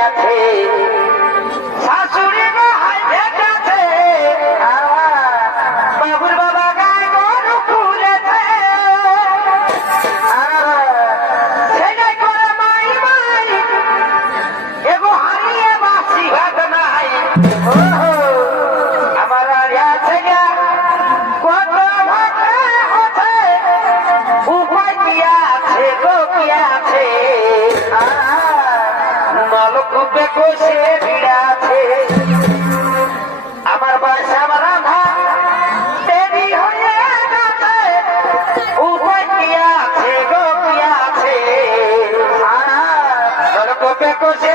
গেছে শাশুড়ি হাই গেছে বাবুর বাবা গায়ে গরু খুলেছে সেটাই করে মাই মাই এগো হারিয়ে বাসি ভাত নাই আমার আর আছে গা কত ভাতে হচ্ছে উপায় কি আছে গো কি আছে নলকূপে কষে ভিড়াছে আমার বাসা আমার রাধা দেরি হয়ে গেছে উপায় কি আছে গো কি আছে নলকূপে কষে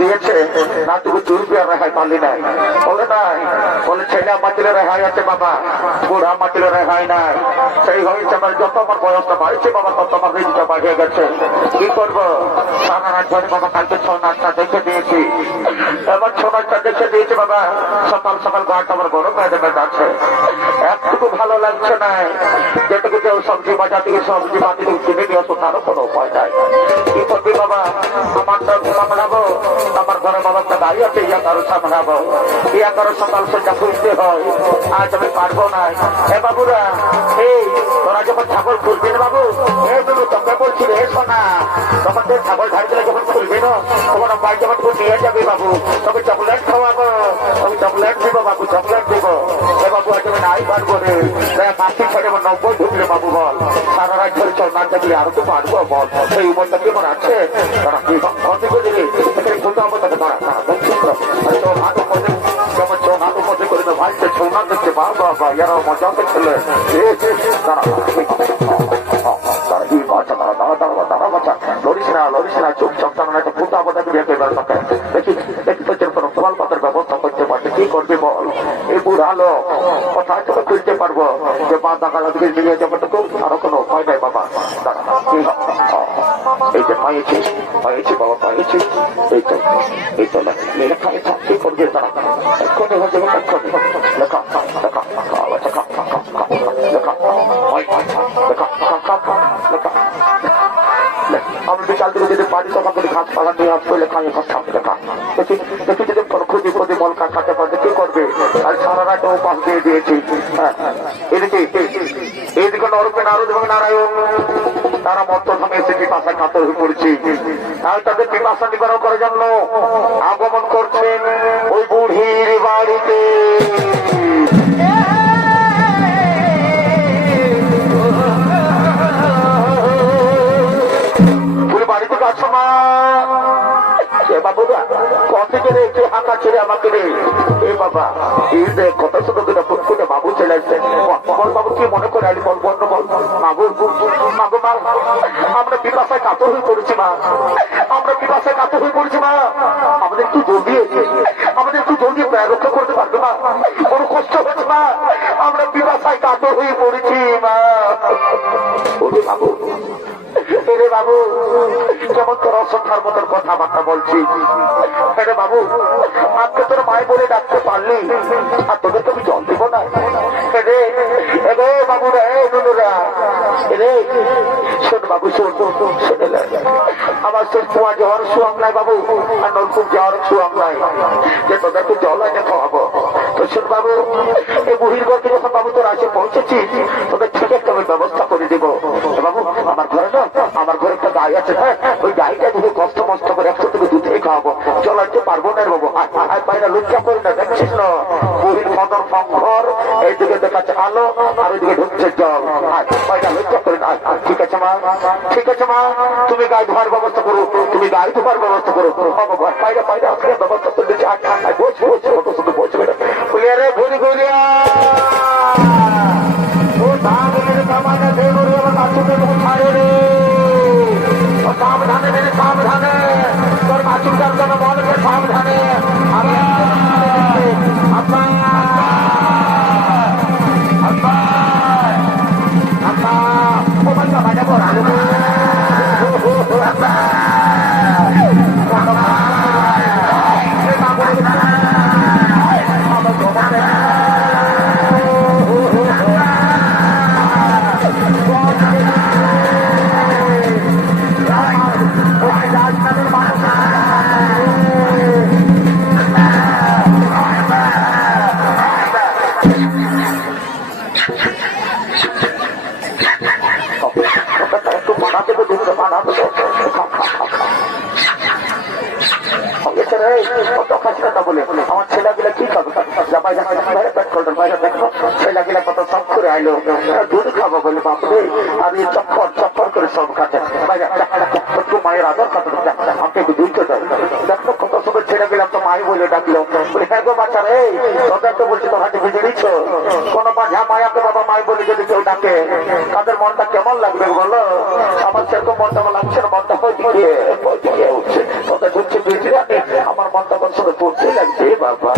দিয়েছে না তুমি চুরপিয়া রেহাই পারলি নাই বলে নাই বলে ছেলে মাতিলে রেহাই আছে বাবা বুড়া মাতিলে রেহাই নাই সেই হয়েছে আমার যত আমার বয়সটা বাড়ছে বাবা তত আমার ঋণটা বাড়িয়ে গেছে কি করবো সারা রাত ধরে বাবা কালকে ছৌ নাচটা দেখে দিয়েছি এবার ছৌ নাচটা দেখে দিয়েছি বাবা সকাল সকাল গাটা আমার গরম হয়ে যাবে যাচ্ছে একটুকু ভালো লাগছে না যেটুকু কেউ সবজি বাজার থেকে সবজি বাতি থেকে কিনে নিয়ে আসো তারও কোনো উপায় নাই কি করবি বাবা আমার তো সামলাবো আমার ঘরে বাবা একটা গাড়ি আছে ইয়া কারো সামলাবো ইয়া কারো সকাল সন্ধ্যা খুঁজতে হয় আজ আমি পারবো না এ বাবুরা এই তোরা যখন ছাগল খুলবি না বাবু এই তুমি তোকে বলছি রে শোনা তখন তোর ছাগল ঝাড়ি দিলে যখন খুলবি না তোমার ভাই যখন তুই নিয়ে যাবি বাবু তবে চকলেট খাওয়াবো আমি চকলেট দিব বাবু চকলেট দিব এ বাবু আজ আমি নাই পারবো রে মাসিক ছেড়ে 90 ঢুকলে বাবু বল সারা রাত ধরে চল না দেখলে আরো তো পারবো বল সেই উমরটা কেমন আছে তারা কি ভর্তি করে দিলে এখানে খুলতে হবে তাকে তারা তোর হাতের মধ্যে যেমন চৌ হাতের মধ্যে করে তো ভাইকে ছৌ না দেখতে বাবা বাবা ইয়ারা মজা ছেলে তারা লড়িস না চুপচাপ তারা একটা ফুটা বোধা দিয়ে এবার তাকে দেখি একটু কোনো ফল পাতার ব্যবস্থা করতে পারছে কি করবে বল এই বুড়ালো কোথায় থেকে তুলতে পারবো যে মা টাকা দিকে নিয়ে যাবো আরো কোনো উপায় নাই বাবা এই যে পাইছি বাবা পাইছি এই তো লেখা কি করবে তারা এক্ষণে হয়ে যাবে এক্ষণে লেখা লেখা লেখা লেখা লেখা আমি বিকাল দিকে যদি পারি তখন করে ঘাস পালা নিয়ে আসবো লেখা লেখা দেখি দেখি যদি খুঁজি খুঁজি বল কাটাতে পারবে কি করবে আর সারা রাত উপাস দিয়ে দিয়েছি এদিকে এইদিকে নরকে নারদ এবং নারায়ণ তারা মধ্যখানে এসে পিপাসায় কাতর হয়ে পড়েছে। তাই তাদের পিপাসা নিবারণ করার জন্য আগমন করছেন ওই বুড়ির বাড়িতে। বাড়িতে কাছে মা বাবুরা কত রে কে হাঁকা ছেড়ে আমাকে রে এ বাবা এই যে কত ছোট দুটা ফুটফুটে বাবু চলে আসছে। বাবু কি মনে করে আলি বল বন্য বল মাগুর মাগো মা আমরা পিপাসায় কাতর হয়ে পড়েছি মা, আমরা পিপাসায় কাতর হয়ে পড়েছি মা, আমাদের একটু জলদি আমাদের একটু জলদি প্রায় রক্ষা করতে পারবে মা, বড় কষ্ট হচ্ছে মা, আমরা পিপাসায় কাতর হয়ে পড়েছি মা। ওরে বাবু রে বাবু যেমন তোর অসংখ্যার মতন কথাবার্তা বলছি রে বাবু, আজকে তোর মায় বলে ডাকতে পারলি আর তোদের তুমি জল দিব না রে বাবু রে নুনুরা রে শোন বাবু শোন শুনে আমার তোর কুয়া যাওয়ার সুয়াম নাই বাবু আর নলকুপ যাওয়ার সুয়াম নাই যে তোদেরকে জল এনে খাওয়াবো। তো শোন বাবু এই বহির্গড়কে যখন বাবু তোর আসে পৌঁছেছিস তোদের ঠিক একটা আমি ব্যবস্থা করে দিব বাবু। আমার ঘরে না আমার ঘরে একটা গাই আছে, হ্যাঁ ওই গাইটা ধরে কষ্ট মষ্ট করে একশো থেকে দুধেই খাওয়াবো। চল আনতে পারবো না বাবু, আর বাইরে লজ্জা করি না দেখছিস না বহির মদর ঘর এইদিকে দেখাচ্ছে আলো আর ওইদিকে ঢুকছে জল, বাইরে লজ্জা করি না। ঠিক আছে মা, ঠিক আছে মা, তুমি গাই ধোয়ার ব্যবস্থা করো, তুমি গাই ধোয়ার ব্যবস্থা করো, বাইরে বাইরে আসলে ব্যবস্থা করে দিচ্ছি। বস বস কত শুধু বসবে না রে ঘুরি ঘুরিয়া ও ধানের কামানে দেবরে আমার কাছে ছাড়ে রে সাবধানে মেরে সাবধানে তোর বাছুরটার জন্য বলবে সাবধানে। আমার ছেলেগুলা কি খাবো ছেলেগুলা কত সব করে আইলো দুধ খাবো বলে বাপরে আর চক্কর চক্কর করে সব খাচ্ছে মায়ের আদর কত আমাকে একটু দুধ দেখো কত সবের ছেলেগুলা তো মাই বলে ডাকলো বলে হ্যাঁ গো বাচ্চা রে তোদের তো বলছি তোর হাতে বুঝে দিচ্ছ কোনো মাঝা মায়াকে বাবা মাই বলে যদি কেউ ডাকে তাদের মনটা কেমন লাগবে বলো? আমার সেরকম মনটা লাগছে না, মনটা হয়ে উঠছে তোদের ঢুকছে বুঝে আমার মনটা শুধু পড়তে লাগছে বাবা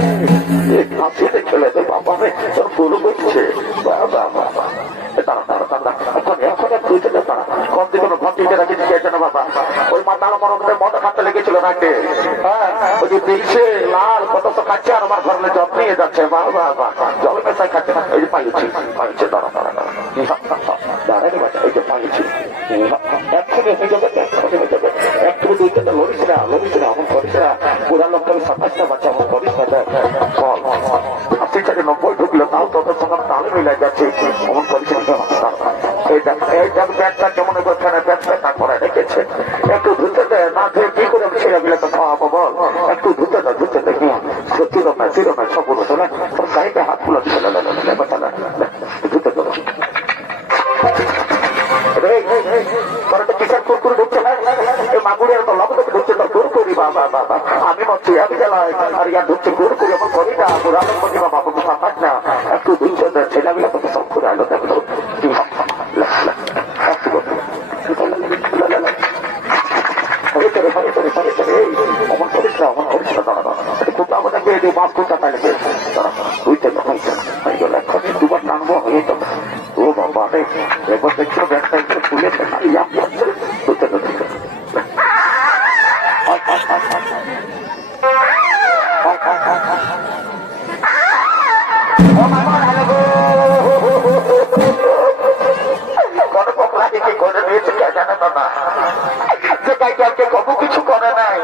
হাসিতে চলে দে বাবা তোর গরু বসছে বাবা বাবা তারা তারা তারা এখন এখন একটু তারা কম দিয়ে কোনো ঘন্টিতে রাখি দিয়েছে না বাবা। ওই মাতাল মরদের মতো খাতে লেগেছিল নাকি, হ্যাঁ ওই যে দেখছে লাল কত তো খাচ্ছে আর আমার ঘরে জল নিয়ে যাচ্ছে বাবা বাবা জল মেশাই খাচ্ছে না। এই যে পাইছি পাইছে দাঁড়া দাঁড়া দাঁড়া দাঁড়াই বাচ্চা এই যে পাইছি এক্ষুনি হয়ে যাবে এক্ষুনি হয়ে যাবে একটু দুই তিনটা লড়িস না এমন করিস না পুরা লোকটা আমি 27টা বাচ্চা এমন করিস না বল 80 থেকে 90 ঢুকলো তাও তোদের সঙ্গে তালে মিলে যাচ্ছে এমন করিস না। এই ব্যাগটা কেমন ওখানে ব্যাগটা করে রেখেছে একটু ধুতে দেয় না ধুয়ে কি করে ছেলেগুলো তো খাওয়াবো বল একটু ধুতে দেয় সত্যি রকম সব বলতো না তোর গাড়িতে হাত ফুলো ধুতে দেবো কিসের কুরকুরি ঢুকছে মাগুরের তো লগ্ন ঢুকছে তো কুরকুরি বাবা বাবা আমি মরছি আমি জ্বালাই আর ইয়ার ঢুকছে কুরকুরি এমন করি না পুরানো করি বাবা সাপাস না একটু ধুচ্ছে ছেলেগুলো তো সব করে আলো দেখো অমন করিস না অমন করিস না দাঁড়া খুব আমাদের মাছ খুঁজা পাইলে বুঝতে দুবার টানবো হয়ে যাবে ও বাবা রে এবার দেখছো ব্যাগটা একটু খুলেছে বুঝতে কবু কিছু করে নাই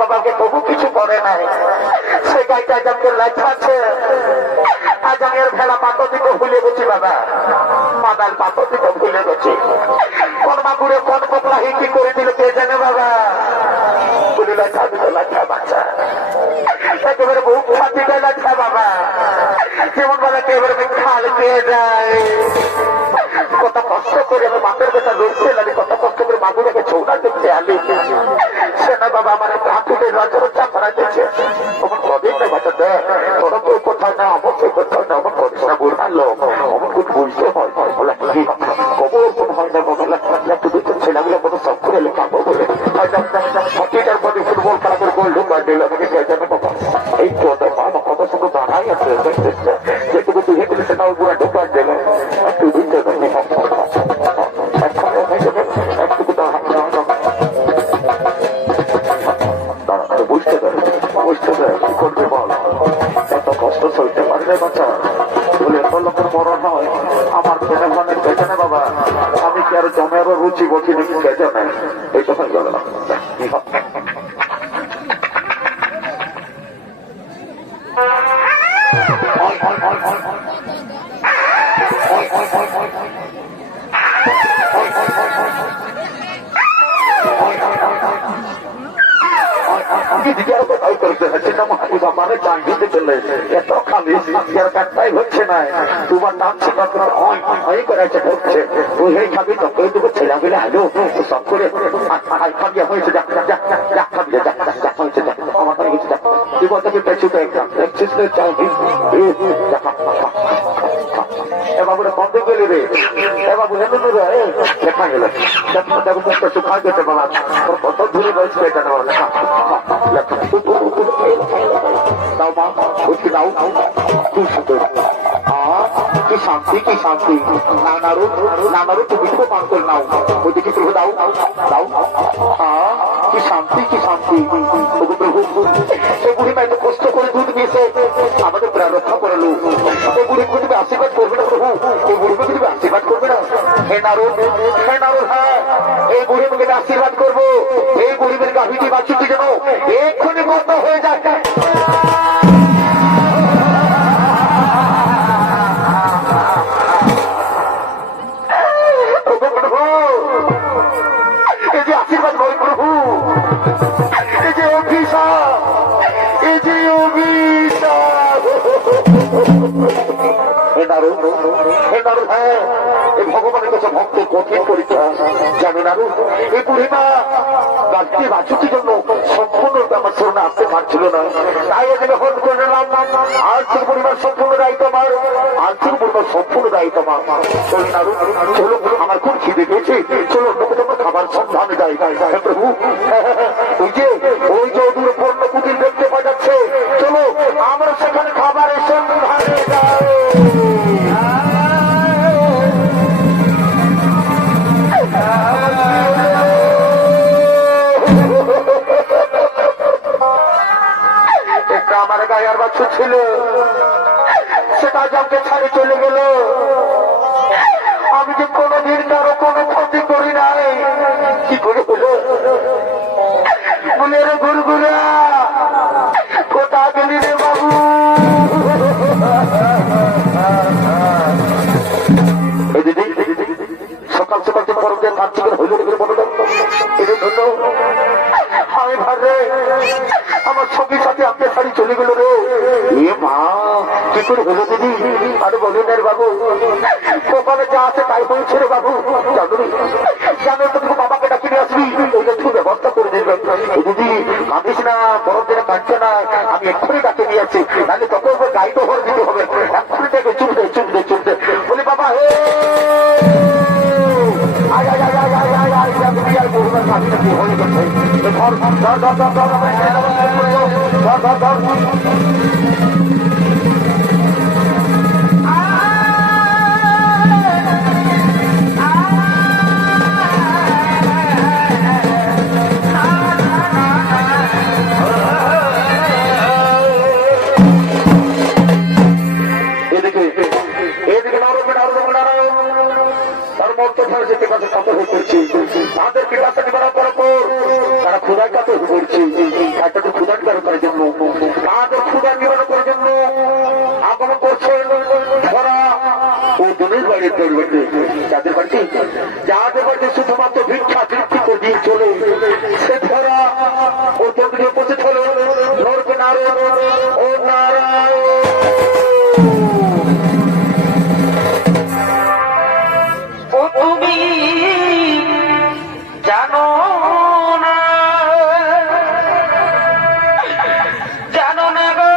বাবাকে কবু কিছু করে নাই সে গাইটা যাকে লেখা আছে আজ আমি এর ভেড়া পাতো দিকে ভুলে গেছি বাবা মাদাল পাথর দিতে ভুলে গেছে। কোন মাগুরে কোন পোকলা কি করে দিল কে জানে বাবা। বলি লাঠা বাচ্চা একেবারে বহু ফাটিটা লাঠা বাবা, যেমন বলে একেবারে খাল পেয়ে যায়। কত কষ্ট করে আমি মাথের কথা রয়েছে, কত কষ্ট করে মাগুরাকে ছৌটা দেখতে আলি সেনা বাবা আমার হাতুতে রাজার চাপ হারাইতেছে। আমার কদিন না বাচ্চা দেখ তোরা তো কোথায় না আমার তো কোথায় না আমার করিস না বুঝালো আমার খুব বুঝতে হয়। কবর কোন হয় না বাবা একটু দুটো ছেলেগুলো কত সব করে লেখাবো বলে হকিটার মধ্যে ফুটবল খেলা করে গোল ঢুকা দিল আমাকে জানো বাবা। এই তো বাবা কত সুন্দর দাঁড়াই আছে যেটুকু তুই হেঁটে সেটাও পুরা ঢুকা দিল একটু বুঝতে পারি বুঝতে পারে কি করবে বল। এত কষ্ট সইতে পারলে বাচ্চা বলে এত লোকের মরণ হয় আমার পেটে মানে পেটে না বাবা। আমি কি আর জমেরও রুচি বলছি নাকি পেটে নেই এই কথা গেল না। তোমার নাম খাবি তো ছেলেগুলো আলো সব করে হয়েছে আমার বাবুরা বন্ধ গেলি রে বাবু হেমন্ত রে দেখা গেল সুখা যেতে বাবা তোর কত দূরে রয়েছে এটা দাও মা বুঝতে দাও খুব সুন্দর কি শান্তি কি শান্তি নানারও তুমি তো পান করে নাও ওইদিকে প্রভু দাও দাও কি শান্তি কি শান্তি প্রভু সে বুড়িমা এত কষ্ট করে দুধ দিয়েছে আমাদের প্রাণ রক্ষা করালো। ও বুড়িকে তুমি আশীর্বাদ করবে না প্রভু, এই বুড়িকে তুমি আশীর্বাদ করবে না। হে নারদ হ্যাঁ এই বুড়িমাকে আশীর্বাদ করবো। এই বুড়িমের গাভীটি বাচ্চুটি যেন এক্ষুনি বন্ধ হয়ে যায়। এই যে আশীর্বাদ করে প্রভু, এই যে অভিশাপ, এই যে অভিশাপ। হ্যাঁ এই ভগবানের কাছে ভক্ত কঠিন পরীক্ষা জানো না। এই বুড়িমা গাছটি বাছুটির জন্য সম্পূর্ণ আমার শরণে আসতে পারছিল না, তাই এখানে ফোন করে নিলাম। আর্থিক পরিবার সম্পূর্ণ দায়িত্ব আমার, আর্থিক পরিবার সম্পূর্ণ দায়িত্ব আমার। চলো নারু চলো, আমার খুব খিদে পেয়েছে, চলো লোকে তোমার খাবার সন্ধানে যাই। প্রভু ওই যে দূর পূর্ণ কুটির দেখতে পাওয়া যাচ্ছে, চলো আমরা সেখানে খাবারের সন্ধানে যাই। আমার গায়ে আর বাচ্চা ছিল, সেটা জমকে ছাড়ে চলে গেল। আমি যে কোনোদিন কারো কোনো ক্ষতি করি নাই, কি করে হলো বলে রে গুরগুরা কোথা গেলি রে বাবু। সকাল সকাল যে পরব দিয়ে কাজ হইল আমি ভাবে আমার সঙ্গী সাথে আপনার শাড়ি চলে গেল রে। এ মা কি করে হলো দিদি? আরে বলুন রে বাবু, সকালে যা আছে তাই হয়েছে রে বাবু। জানো তো তুমি বাবাকে ডাকি নিয়ে আসবি, ওইটা একটু ব্যবস্থা করে দেবেন। দিদি কাঁদিস না, বরফ দিনে কাঁদছে না, আমি এক্ষুনি ডাকে নিয়ে আসছি, নাহলে তখন গাড়ি তো হর দিতে হবে। এক্ষুনি দেখে চুপতে বলি বাবা হে তাদের পিপাসা নিবারণ করার পর তারা ক্ষুধার কাছে পড়ছে, ক্ষুধার নিবারণ করার জন্য, তাদের ক্ষুধার নিবারণ করার জন্য আগমন করছে ওরা ও জমির বাড়ির দৌড়বে। সে ধরা ও কেন্দ্রে উপস্থিত হলো ধরবে নারায়ণ ও নারায়ণ। ও তুমি জানো না, জানো না গো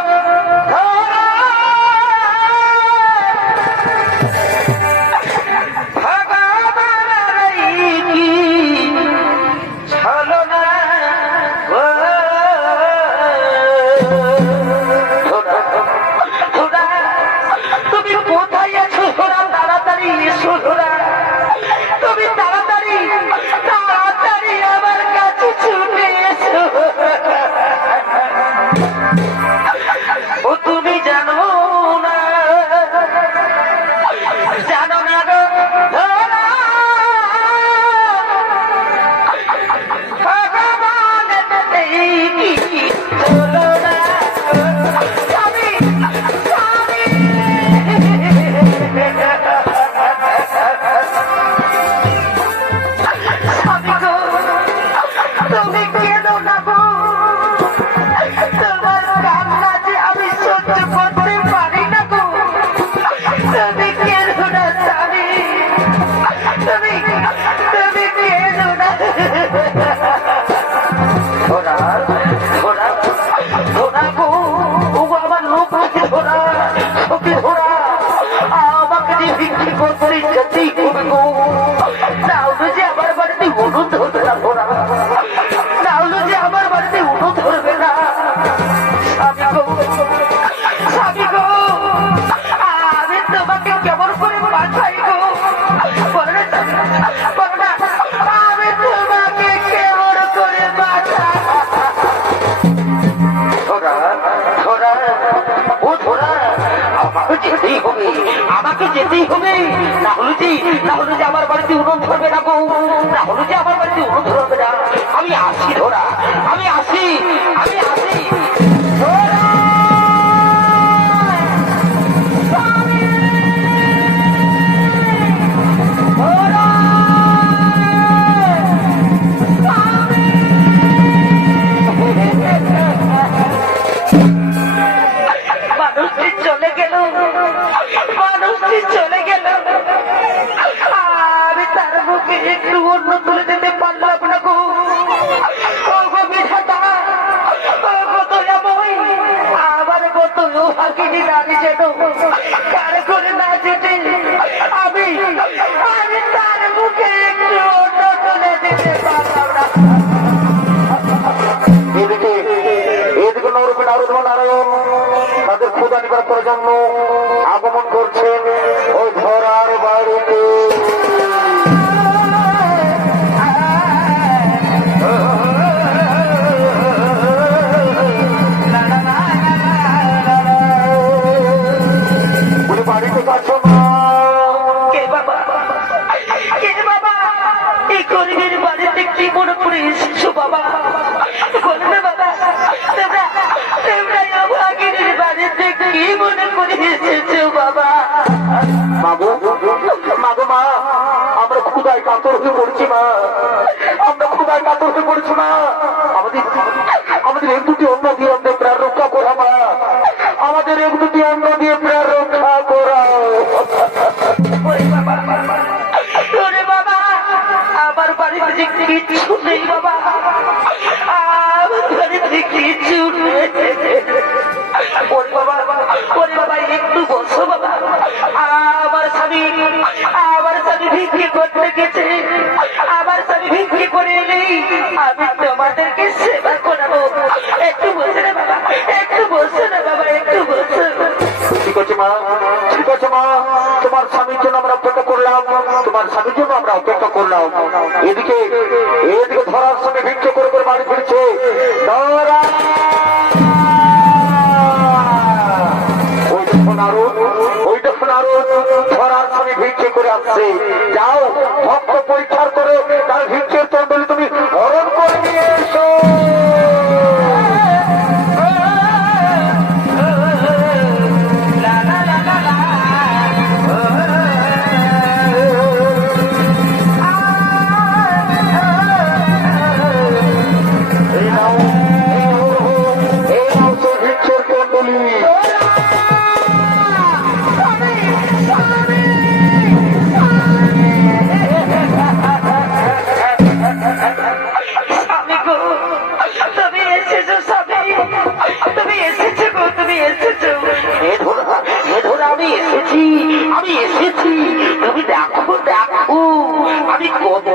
আমাকে যেতেই হবে, না হলে যে আমার বাড়িতে উনুন ধরবে না গো, না হলে যে আমার বাড়িতে উনুন ধরবে না। আমি আসি ধরা, আমি আসি, আমি আসি। মানুষটি চলে গেল, মানুষটি চলে গেল, আমি তার মুখে একটু অন্য তুলে দিতে পারলাম না গো। আমার মতো হাকিনি নারী যেন কার করে না যেতে আমি তার মুখে একটু অন্য তুলে দিতে পারলাম না। এদিকে নারায়ণ তাদের ক্ষুদা নিবারণ করার জন্য আগমন করছেন ওই ধরার বাড়িতে। উনি বাড়িতে পাচ্ছ না কে বাবা, কে বাবা, এই গরিবের বাড়িতে কি মনে করে এসেছো বাবা? বলবে বাবা, কি মনে করে এসেছো বাবা? মাগো মাগো মা, আমরা ক্ষুধায় কাতর হয়ে পড়ছি মা, আমরা ক্ষুধায় কাতর হয়ে পড়ছি মা। আমাদের এক দুটি অন্ন দিয়ে আমাদের প্রাণ রক্ষা করা মা, আমাদের এক দুটি অন্ন দিয়ে প্রাণ রক্ষা করা। বাবা আমার বাড়িতে কিচ্ছু নেই বাবা, আমার বাড়িতে কিচ্ছু নেই। একটু বসো বাবা, আমার স্বামী ভিক্ষে করতে গেছে, আমার স্বামী ভিক্ষে করে এলেই আমি তোমাদেরকে সেবা করাবো। একটু বসে না বাবা, একটু বসে না বাবা, একটু বসে। ঠিক আছে মা, ঠিক আছে মা, তোমার স্বামীর জন্য আমরা অপেক্ষা করলাম, তোমার স্বামীর জন্য আমরা অপেক্ষা করলাম। এদিকে ধরার স্বামী ভিক্ষে করে করে বাড়ি ফিরছে। ধরা ধরার স্বামী ভিক্ষে করে আসছে। যাও ভক্ত পরীক্ষার করে তার ভিক্ষের তন্ডলি তুমি হরণ করে নিয়ে এসো।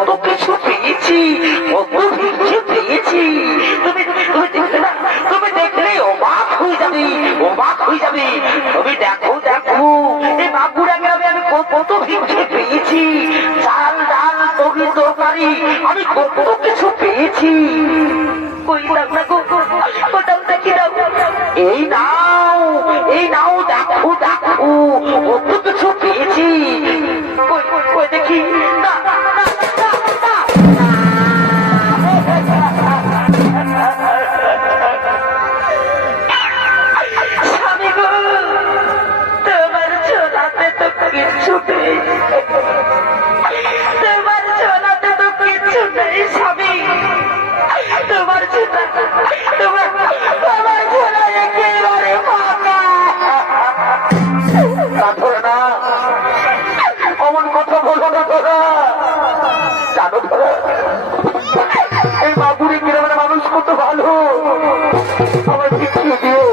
কত কিছু পেয়েছি, কত ভিক্ষে পেয়েছি। তুমি তুমি দেখলে না, তুমি দেখলে অবাক হয়ে যাবে, অবাক হয়ে যাবে। তুমি দেখো দেখো এই বাঁকুড়া গ্রামে আমি কত ভিক্ষে পেয়েছি, চাল ডাল তরি তরকারি আমি কত কিছু পেয়েছি। এই নাও, এই নাও, দেখো দেখো কত কিছু পেয়েছি। দেখি না না না না না। স্বামী গো, তোমার ছোলাতে তো কিচ্ছু নেই, তোমার ছোলাতে তো কিচ্ছু নেই স্বামী। তোমার ছোলা, তোমার ছোলা একেবারে ফাঁকা। ধরে না, অমন কথা বলো না তোরা। জানো তোরা এই বাবুরি গ্রামের মানুষ কত ভালো। আমার ভিক্ষে দিও,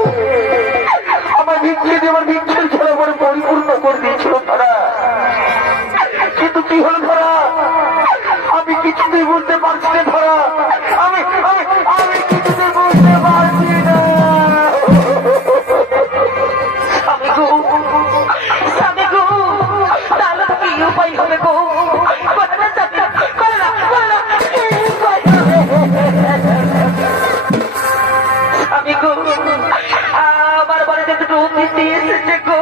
আমার ভিক্ষে দিয়ে আমার ভিক্ষের ছেলে বলে পরিপূর্ণ করে দিয়েছিল তারা। কিন্তু কি হলো ধরা, আমি কিছুতেই বলতে পারছি না ধরা, আমি আমি আমি কিছুতেই বলতে পারছি না। স্বামী গো, স্বামী গো, তাহলে কি উপায় হবে গো? স্বামী গো, আমার বাড়িতে দুটো অতিথি এসেছে গো,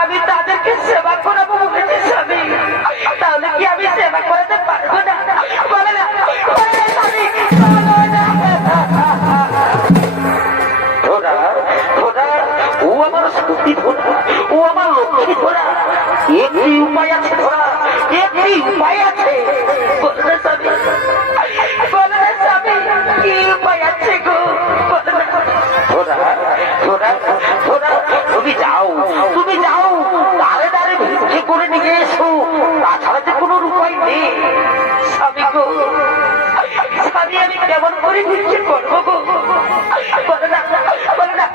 আমি তাদেরকে সেবা করাবো বলেছি স্বামী। তাহলে কি আমি সেবা করাতে পারবো না? বলে না, বলে স্বামী, বলো না। ধরা ধরা, ও আমার সত্যি ধরা, ও আমার লক্ষ্মী ধরা। একটি উপায় আছে ধরা, একটি উপায় আছে। বলে না স্বামী, বলে না স্বামী, কি উপায় আছে গো? বলে না। ধরা ধরা ধরা, তুমি যাও, তুমি যাও, দাঁড়ে দাঁড়ে ভিক্ষে করে নিয়ে এসো, তাছাড়া যে কোনো উপায় নেই। স্বামী গো, স্বামী, আমি কেমন করে ভিক্ষে করবো গো? বলে না, বলে না,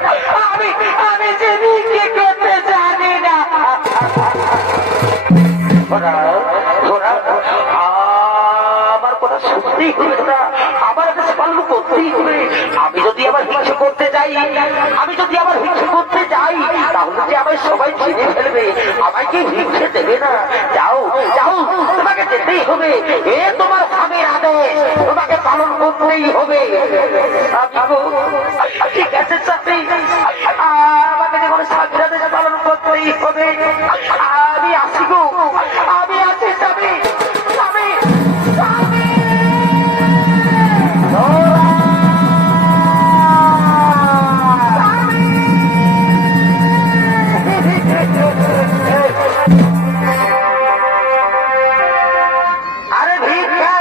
আমি আমি যে ভিক্ষে করতে জানি না। আমার কথা শুনতেই হবে না, আমার একটা পালন করতেই হবে। আমি যদি আবার ভিক্ষে করতে যাই, আমি যদি আবার ভিক্ষে করতে যাই, তাহলে যে আমায় সবাই চিনে ফেলবে, আমাকে ভিক্ষে দেবে না। যাও যাও, তোমাকে যেতেই হবে, এ তোমার স্বামীর আদেশ, তোমাকে পালন করতেই হবে। ঠিক আছে স্বামী, আমাকে যখন স্বামীর আদেশ পালন করতেই হবে, আমি আসি গো, আমি আছি স্বামী, স্বামী, স্বামী। আরে ভিক্ষা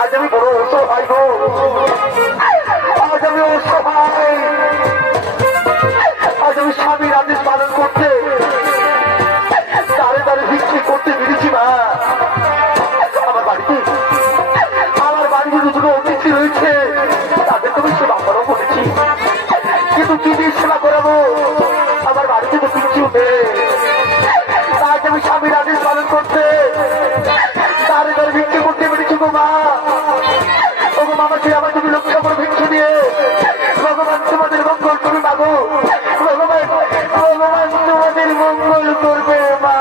আজ আমি বড় অসহায় গো, আজ আমি অসহায়, আজ আমি স্বামীর আদেশ পালন করতে দাঁড়ে দাঁড়ে ভিক্ষে করতে পেরেছি। মা, আমার বাড়িতে দুটো অতিথি রয়েছে, তাদের তো আমি সেবা করো বলেছি, কিন্তু কি দিয়ে সেবা করাবো? আমার বাড়িতে তো কিছু নেই। আজ আমি স্বামীর আদেশ পালন করতে দাঁড়ে দাঁড়ে ভিক্ষে করতে পেরেছি গো মা। ও গো মামা, সে আমার তুমি লক্ষ্য করে ভিক্ষে দিয়ে ভগবান তোমাদের মঙ্গল তুমি মাগো, ভগবান ভগবান তোমাদের মঙ্গল করবে মা।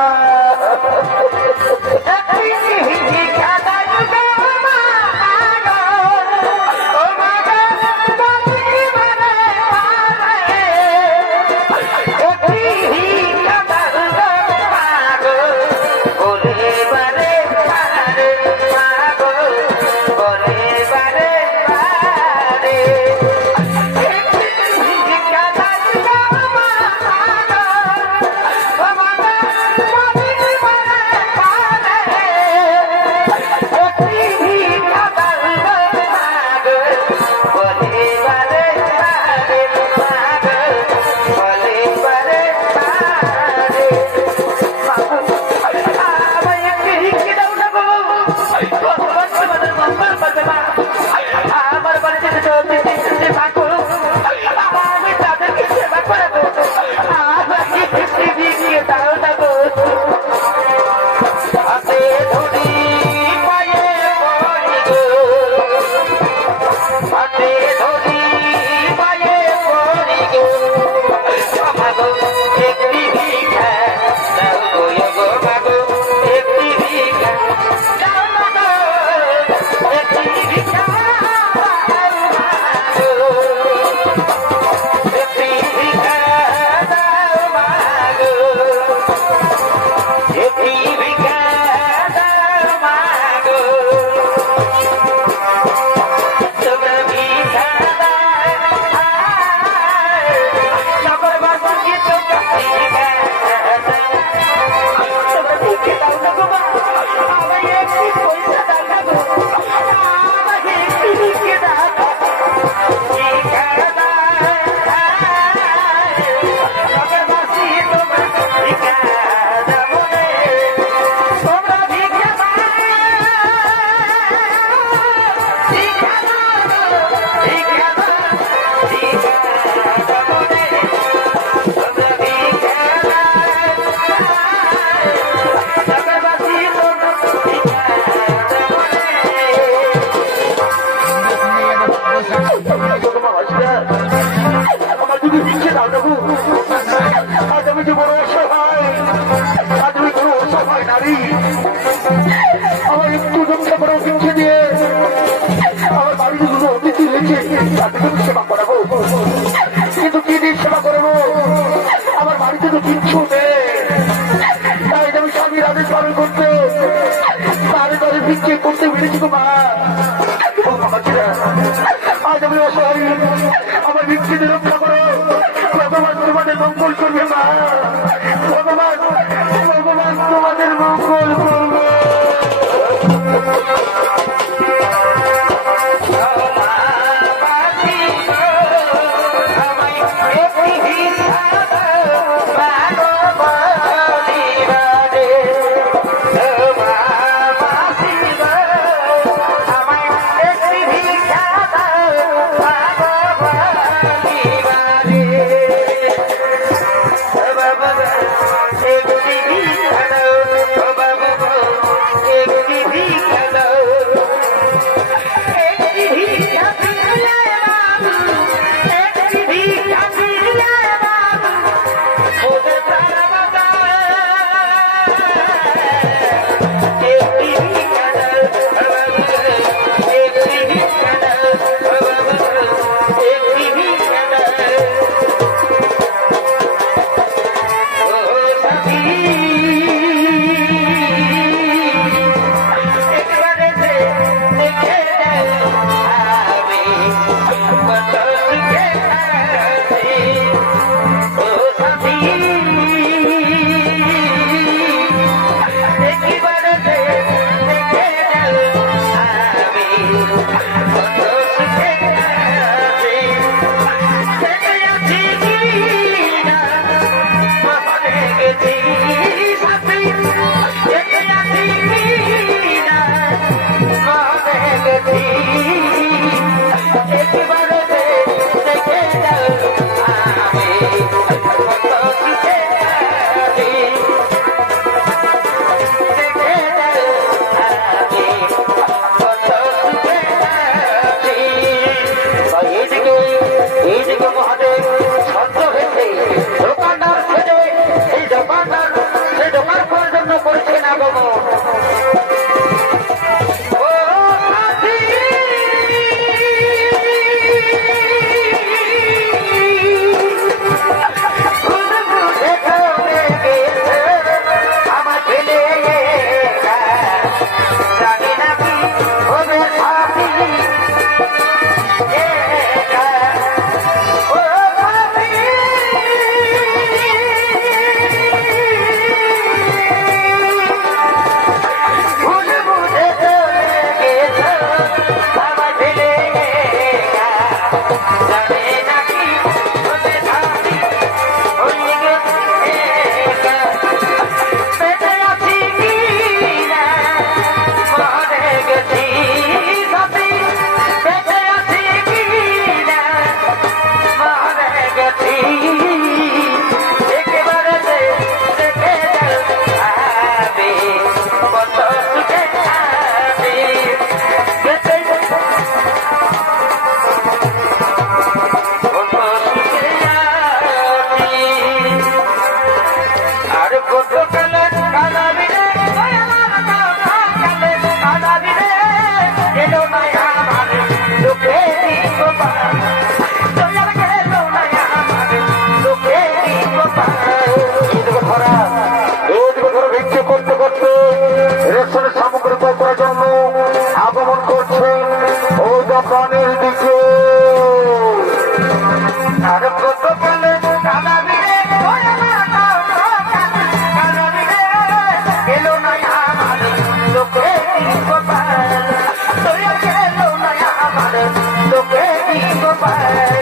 দেবো আজ আমি যে বড় অসহায় আজ আমি বড় অসহায় নারী আমার একটু রক্ষা করে শিক্ষা দিয়ে আমার বাড়িতে দুটো অতিথি হয়েছে তাদের আমি সেবা করাবো কিন্তু কি দিয়ে সেবা করবো আমার বাড়িতে তো কিচ্ছু নেই তাই আমি স্বামীর আদেশ পালন করতে তারে তাদের ভিক্ষে করতে পেরেছি গো মা আজ আমি অসহায় আমার ভিক্ষিতে রক্ষা করো ভগবান তোমাদের মঙ্গল করবে মা ভগবান ভগবান তোমাদের মঙ্গল করবে Bye.